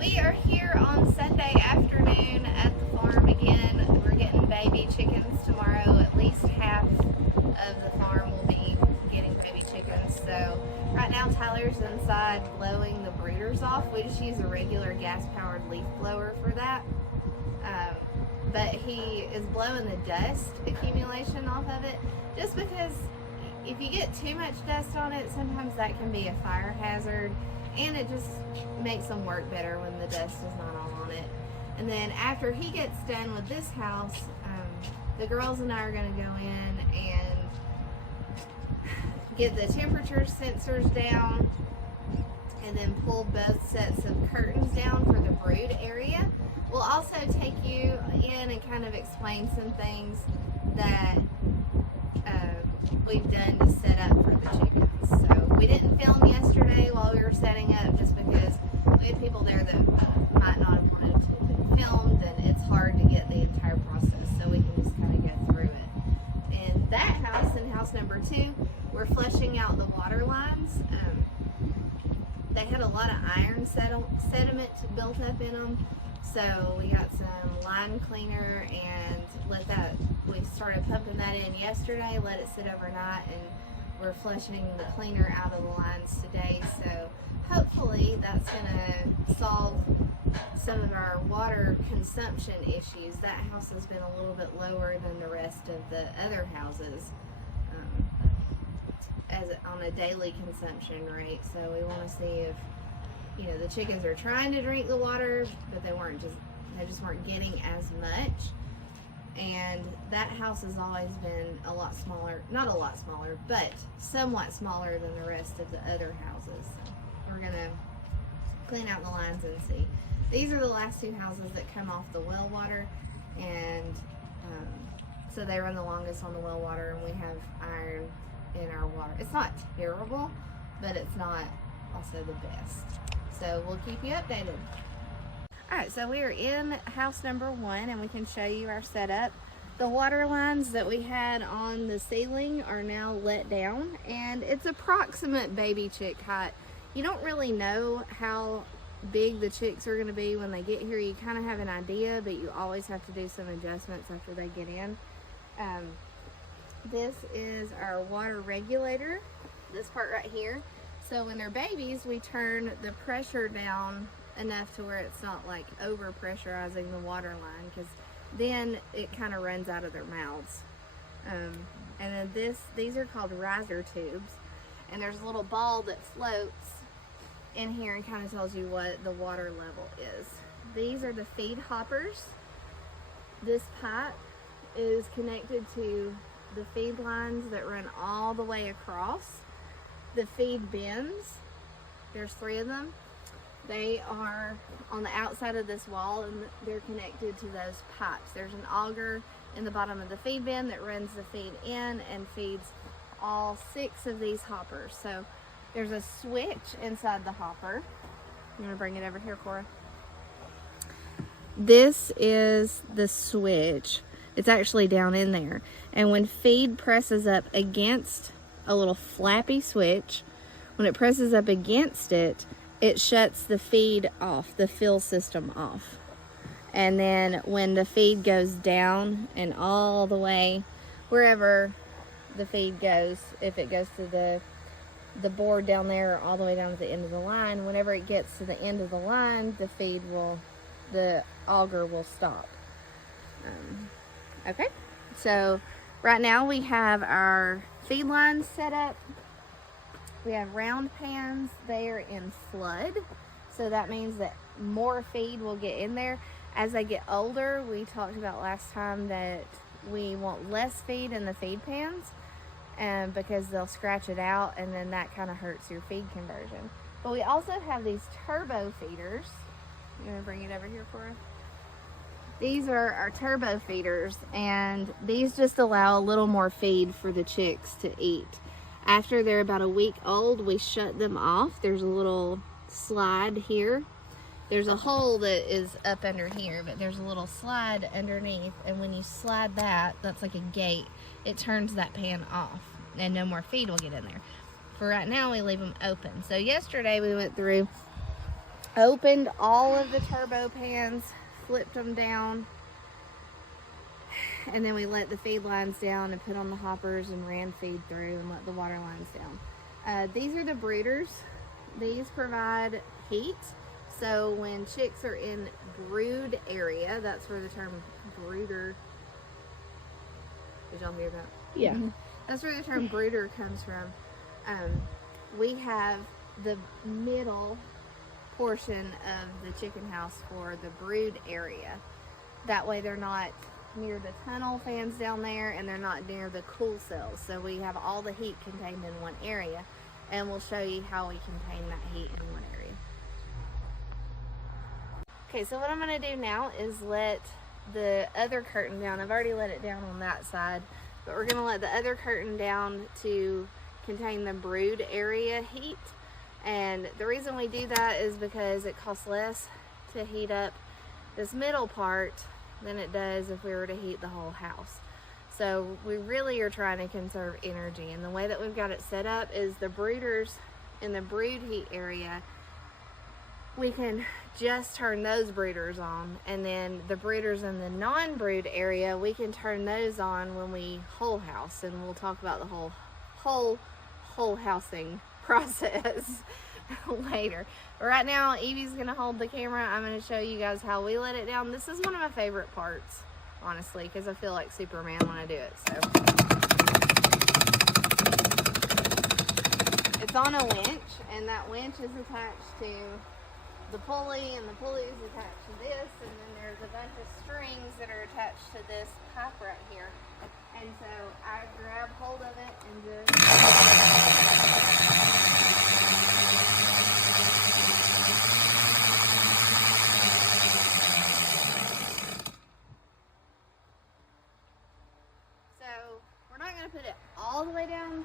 We are here on Sunday afternoon at the farm again. We're getting baby chickens tomorrow. At least half of the farm will be getting baby chickens. So right now Tyler's inside blowing the brooders off. We just use a regular gas-powered leaf blower for that. But he is blowing the dust accumulation off of it just because if you get too much dust on it, sometimes that can be a fire hazard. And it just makes them work better when the dust is not all on it. And then after he gets done with this house, the girls and I are going to go in and get the temperature sensors down and then pull both sets of curtains down for the brood area. We'll also take you in and kind of explain some things that we've done to set up for the chickens. So we didn't film yesterday while we were setting up just because we had people there that might not have wanted to be filmed, and it's hard to get the entire process, so we can just kind of go through it. In that house, in house number 2, we're flushing out the water lines. They had a lot of iron sediment built up in them, so we got some line cleaner and we started pumping that in yesterday, let it sit overnight, and we're flushing the cleaner out of the lines today. So hopefully that's going to solve some of our water consumption issues. That house has been a little bit lower than the rest of the other houses on a daily consumption rate. So we want to see if the chickens are trying to drink the water, but they just weren't getting as much. And that house has always been a lot smaller, not a lot smaller, but somewhat smaller than the rest of the other houses. So we're gonna clean out the lines and see. These are the last 2 houses that come off the well water, and so they run the longest on the well water, and we have iron in our water. It's not terrible, but it's not also the best. So we'll keep you updated. Alright, so we are in house number 1 and we can show you our setup. The water lines that we had on the ceiling are now let down, and it's approximate baby chick height. You don't really know how big the chicks are going to be when they get here. You kind of have an idea, but you always have to do some adjustments after they get in. This is our water regulator, this part right here. So when they're babies, we turn the pressure down enough to where it's not like over pressurizing the water line, because then it kind of runs out of their mouths. And then these are called riser tubes, and there's a little ball that floats in here and kind of tells you what the water level is. These are the feed hoppers. This pipe is connected to the feed lines that run all the way across. The feed bins, there's 3 of them. They are on the outside of this wall, and they're connected to those pipes. There's an auger in the bottom of the feed bin that runs the feed in and feeds all 6 of these hoppers. So there's a switch inside the hopper. I'm going to bring it over here, Cora. This is the switch. It's actually down in there. And when feed presses up against a little flappy switch, when it presses up against it, it shuts the feed off, the fill system off. And then when the feed goes down and all the way, wherever the feed goes, if it goes to the board down there or all the way down to the end of the line, whenever it gets to the end of the line, the auger will stop. Okay, so right now we have our feed lines set up. We have round pans. They are in flood, so that means that more feed will get in there. As they get older, we talked about last time that we want less feed in the feed pans, because they'll scratch it out, and then that kind of hurts your feed conversion. But we also have these turbo feeders. You want to bring it over here for us? These are our turbo feeders, and these just allow a little more feed for the chicks to eat. After they're about a week old, we shut them off. There's a little slide here. There's a hole that is up under here, but there's a little slide underneath, and when you slide that, that's like a gate, it turns that pan off, and no more feed will get in there. For right now, we leave them open. So yesterday we went through opened all of the turbo pans, flipped them down, and then we let the feed lines down and put on the hoppers and ran feed through and let the water lines down. These are the brooders. These provide heat. So when chicks are in brood area, that's where the term brooder, did y'all hear that? Yeah. That's where the term brooder comes from. We have the middle portion of the chicken house for the brood area. That way they're not near the tunnel fans down there, and they're not near the cool cells. So we have all the heat contained in one area, and we'll show you how we contain that heat in one area. Okay, so what I'm going to do now is let the other curtain down. I've already let it down on that side, but we're going to let the other curtain down to contain the brood area heat. And the reason we do that is because it costs less to heat up this middle part than it does if we were to heat the whole house. So we really are trying to conserve energy, and the way that we've got it set up is the brooders in the brood heat area, we can just turn those brooders on, and then the brooders in the non-brood area, we can turn those on when we whole house, and we'll talk about the whole housing process later. But right now, Evie's gonna hold the camera. I'm gonna show you guys how we let it down. This is one of my favorite parts, honestly, because I feel like Superman when I do it. So it's on a winch, and that winch is attached to the pulley, and the pulley is attached to this, and then there's a bunch of strings that are attached to this pipe right here. And so I grab hold of it and just put it all the way down.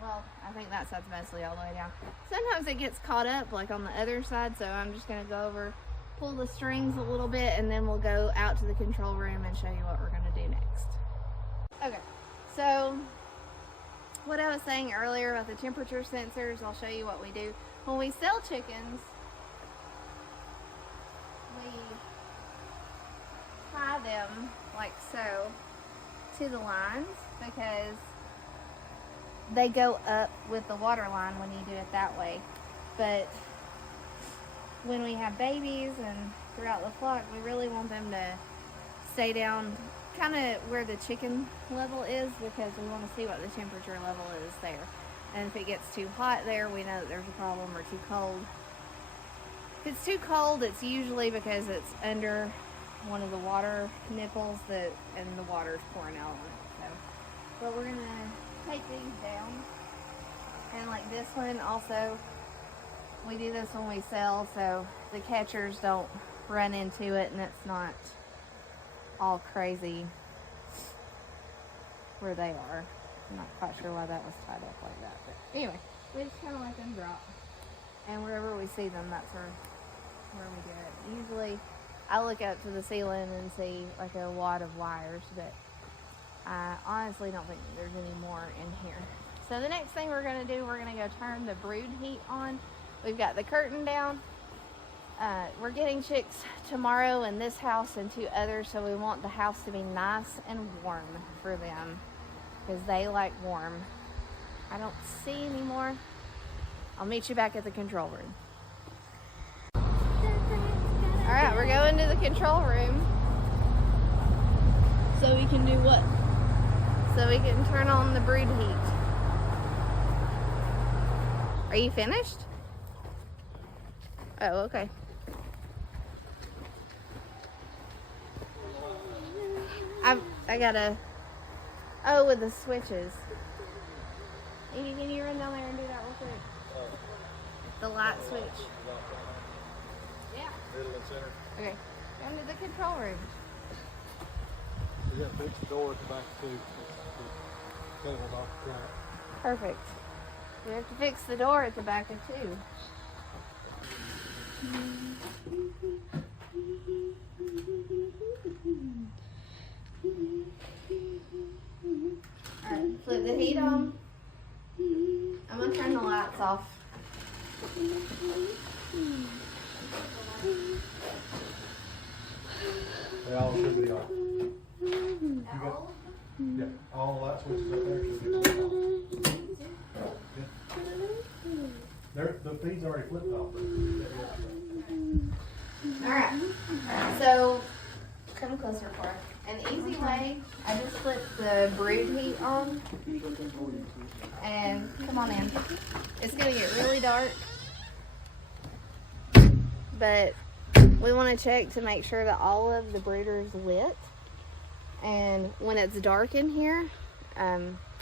Well, I think that side's mostly all the way down. Sometimes it gets caught up like on the other side, so I'm just going to go over, pull the strings a little bit, and then we'll go out to the control room and show you what we're going to do next. Okay, so what I was saying earlier about the temperature sensors, I'll show you what we do. When we sell chickens, we tie them like so to the lines, because they go up with the water line when you do it that way. But when we have babies and throughout the flock, we really want them to stay down kind of where the chicken level is, because we want to see what the temperature level is there. And if it gets too hot there, we know that there's a problem, or too cold. If it's too cold, it's usually because it's under one of the water nipples and the water's pouring out on it. So, but we're gonna take these down, and like this one also, we do this when we sell, so the catchers don't run into it and it's not all crazy where they are. I'm not quite sure why that was tied up like that, but anyway, we just kind of let them drop, and wherever we see them, that's where we do it. Usually I look up to the ceiling and see like a wad of wires, but I honestly don't think there's any more in here. So the next thing we're going to do, we're going to go turn the brood heat on. We've got the curtain down. We're getting chicks tomorrow in this house and 2 others, so we want the house to be nice and warm for them, because they like warm. I don't see any more. I'll meet you back at the control room. All right, we're going to the control room. So we can do what? So we can turn on the brood heat. Are you finished? Oh, okay. I gotta, oh, with the switches. Edie, can you run down there and do that real quick? The light switch. Yeah. Middle and center. Okay. Go into the control room. We got to fix the door at the back too. Cut it off the track. Perfect. We have to fix the door at the back of 2. Alright, flip the heat on. I'm going to turn the lights off. Yeah, all light switches up there should be flipped off. Yeah. The feed's already flipped off. Alright, so come closer for us. An easy way, I just flipped the brood heat on. And come on in. It's gonna get really dark. But we want to check to make sure that all of the brooders lit. And when it's dark in here,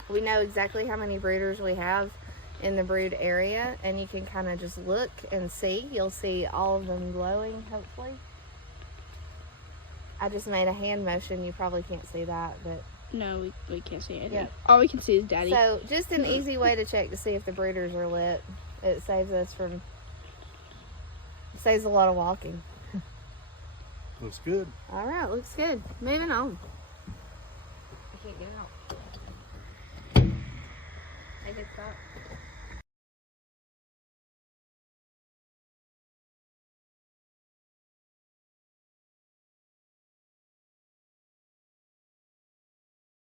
we know exactly how many brooders we have in the brood area, and you can kind of just look and see. You'll see all of them glowing, hopefully. I just made a hand motion. You probably can't see that, but No, we can't see anything. Yep. All we can see is Daddy. so just an easy way to check to see if the brooders are lit. It saves us from, saves a lot of walking. Looks good. All right, looks good. Moving on. I can't get out. Make it stop.